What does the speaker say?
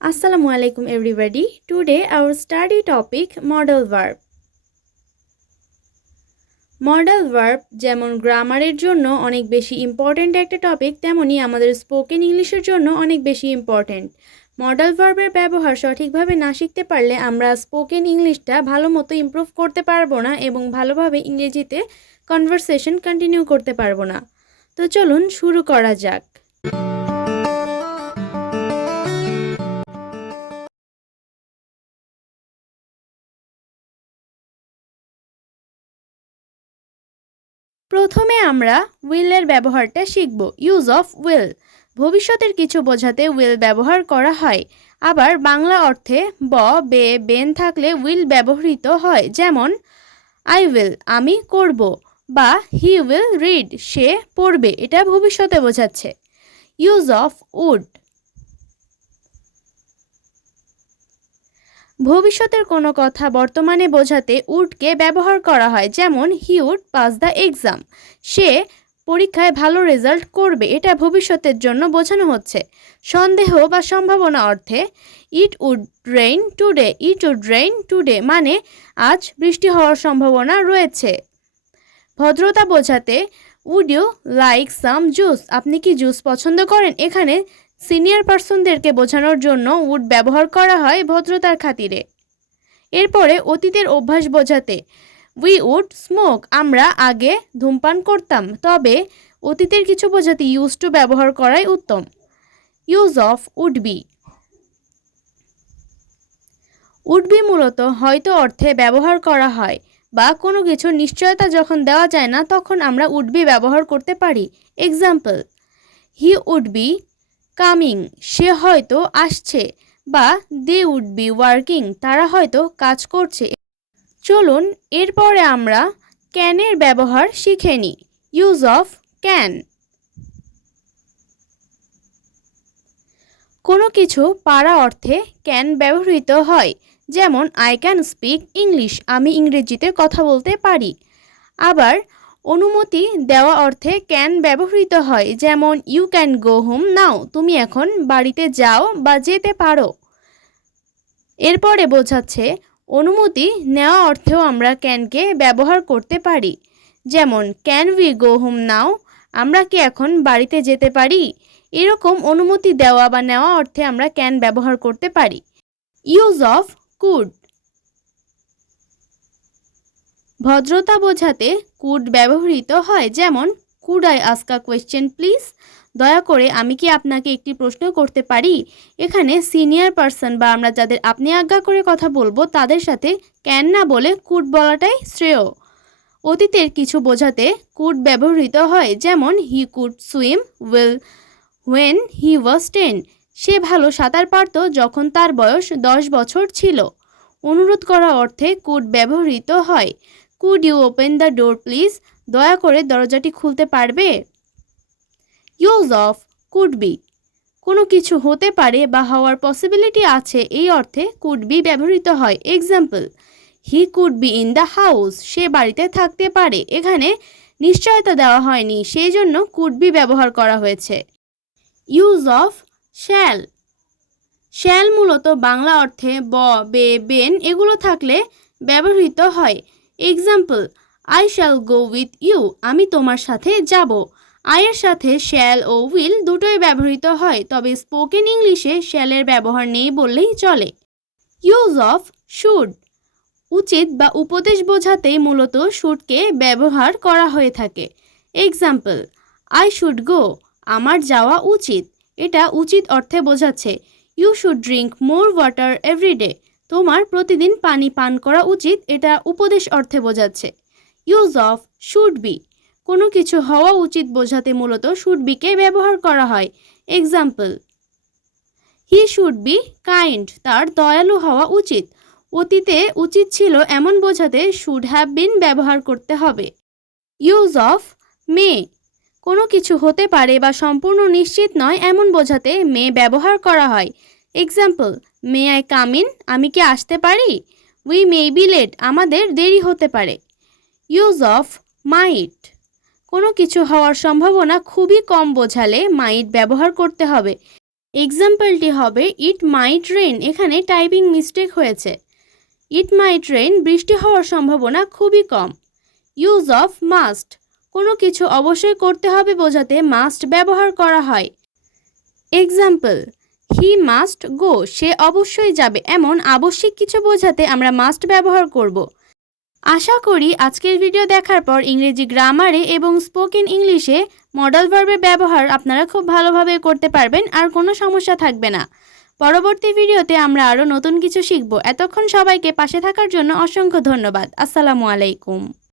Assalamualaikum everybody. Today our study topic modal verb. Modal verb যেমন গ্রামারের জন্য অনেক বেশি ইম্পর্ট্যান্ট একটা টপিক, তেমনি আমাদের স্পোকেন ইংলিশের জন্য অনেক বেশি ইম্পর্ট্যান্ট। মডেল ভার্বের ব্যবহার সঠিকভাবে না শিখতে পারলে আমরা স্পোকেন ইংলিশটা ভালো মতো ইমপ্রুভ করতে পারবো না এবং ভালোভাবে ইংরেজিতে কনভারসেশন কন্টিনিউ করতে পারবো না। তো চলুন শুরু করা যাক। প্রথমে আমরা উইলের ব্যবহারটা শিখব। ইউজ অফ উইল, ভবিষ্যতের কিছু বোঝাতে উইল ব্যবহার করা হয়। আবার বাংলা অর্থে ব, বে, বেন থাকলে উইল ব্যবহৃত হয়। যেমন আই উইল, আমি করব, বা হি উইল রিড, সে পড়বে, এটা ভবিষ্যতে বোঝাচ্ছে। ইউজ অফ উড, ভবিষ্যতের কোনো কথা বর্তমানে বোঝাতে উডকে ব্যবহার করা হয়। যেমন he would pass the exam, সে পরীক্ষায় ভালো রেজাল্ট করবে, এটা ভবিষ্যতের জন্য বোঝানো হচ্ছে। সন্দেহ বা সম্ভাবনা অর্থে it would rain today, it would rain today মানে আজ বৃষ্টি হওয়ার সম্ভাবনা রয়েছে। ভদ্রতা বোঝাতে would you like some juice, আপনি কি জুস পছন্দ করেন, এখানে সিনিয়র পার্সনদেরকে বোঝানোর জন্য উড ব্যবহার করা হয় ভদ্রতার খাতিরে। এরপরে অতীতের অভ্যাস বোঝাতে উই উড স্মোক, আমরা আগে ধূমপান করতাম, তবে অতীতের কিছু বোঝাতে ইউজ টু ব্যবহার করাই উত্তম। Use of would be, would be মূলত হয়তো অর্থে ব্যবহার করা হয়, বা কোনো কিছুর নিশ্চয়তা যখন দেওয়া যায় না তখন আমরা উড বি ব্যবহার করতে পারি। Example, he would be coming, সে হয়তো আসছে, বা দে উড বি ওয়ার্কিং, তারা হয়তো কাজ করছে। চলুন এরপরে আমরা ক্যানের ব্যবহার শিখে নিই। ইউজ অফ ক্যান, কোনো কিছু পারা অর্থে ক্যান ব্যবহৃত হয়। যেমন আই ক্যান স্পিক ইংলিশ, আমি ইংরেজিতে কথা বলতে পারি। আবার অনুমতি দেওয়া অর্থে ক্যান ব্যবহৃত হয়। যেমন you can go home now, তুমি এখন বাড়িতে যাও বা যেতে পারো। এরপরে বোঝাচ্ছে অনুমতি নেওয়া অর্থেও আমরা ক্যানকে ব্যবহার করতে পারি। যেমন ক্যান উই গো হোম নাও, আমরা কি এখন বাড়িতে যেতে পারি। এরকম অনুমতি দেওয়া বা নেওয়া অর্থে আমরা ক্যান ব্যবহার করতে পারি। ইউজ অফ কুড, ভদ্রতা বোঝাতে কুড ব্যবহৃত হয়। যেমন could I ask a question please, দয়া করে আমি কি আপনাকে একটি প্রশ্ন করতে পারি। এখানে সিনিয়র পার্সন বা আমরা যাদের আপনি আজ্ঞা করে কথা বলবো তাদের সাথে ক্যান না বলে কুড বলাটাই শ্রেয়। অতীতের কিছু বোঝাতে কুড ব্যবহৃত হয়। যেমন he could swim well when he was 10, সে ভালো সাঁতার পারত যখন তার বয়স 10 বছর ছিল। অনুরোধ করা অর্থে কুড ব্যবহৃত হয়। Could you open the door please, দয়া করে দরজাটি খুলতে পারবে। ইউজ অফ কুড বি, কোনো কিছু হতে পারে বা হওয়ার পসিবিলিটি আছে, এই অর্থে কুড বি ব্যবহৃত হয়। Example, he could be in the house, সে বাড়িতে থাকতে পারে, এখানে নিশ্চয়তা দেওয়া হয়নি সেই জন্য কুড বি ব্যবহার করা হয়েছে। ইউজ অফ শ্যাল, শ্যাল মূলত বাংলা অর্থে ব, বে, বেন এগুলো থাকলে ব্যবহৃত হয়। Example, I shall go with you, আমি তোমার সাথে যাব। আয়ের সাথে শ্যাল ও উইল দুটোই ব্যবহৃত হয়, তবে স্পোকেন ইংলিশে শ্যালের ব্যবহার নেই বললেই চলে। ইউজ অফ শুড, উচিত বা উপদেশ বোঝাতেই মূলত শুডকে ব্যবহার করা হয়ে থাকে। এক্সাম্পল, আই শুড গো, আমার যাওয়া উচিত, এটা উচিত অর্থে বোঝাচ্ছে। You should drink more water every day, তোমার প্রতিদিন পানি পান করা উচিত, এটা উপদেশ অর্থে বোঝাচ্ছে। ইউজ অফ শুড বি, কোনো কিছু হওয়া উচিত বোঝাতে মূলত শুড বিকে ব্যবহার করা হয়। Example, he should be kind, তার দয়ালু হওয়া উচিত। অতীতে উচিত ছিল এমন বোঝাতে শুড হ্যাভ বিন ব্যবহার করতে হবে। ইউজ অফ মে, কোনো কিছু হতে পারে বা সম্পূর্ণ নিশ্চিত নয় এমন বোঝাতে মে ব্যবহার করা হয়। Example, may I come in, আমি কি আসতে পারি। উই মে বি লেট, আমাদের দেরি হতে পারে। ইউজ অফ মাইট, কোনো কিছু হওয়ার সম্ভাবনা খুবই কম বোঝালে মাইট ব্যবহার করতে হবে। এক্সাম্পলটি হবে ইট মাইট রেইন। এখানে টাইপিং মিস্টেক হয়েছে। ইট মাইট রেইন, বৃষ্টি হওয়ার সম্ভাবনা খুবই কম। ইউজ অফ মাস্ট, কোনো কিছু অবশ্যই করতে হবে বোঝাতে মাস্ট ব্যবহার করা হয়। এক্সাম্পল, হি মাস্ট গো, সে অবশ্যই যাবে। এমন আবশ্যিক কিছু বোঝাতে আমরা মাস্ট ব্যবহার করব। আশা করি আজকের ভিডিও দেখার পর ইংরেজি গ্রামারে এবং স্পোকেন ইংলিশে মডাল ভার্বের ব্যবহার আপনারা খুব ভালোভাবে করতে পারবেন আর কোনো সমস্যা থাকবে না। পরবর্তী ভিডিওতে আমরা আরও নতুন কিছু শিখব। এতক্ষণ সবাইকে পাশে থাকার জন্য অসংখ্য ধন্যবাদ। আসসালামু আলাইকুম।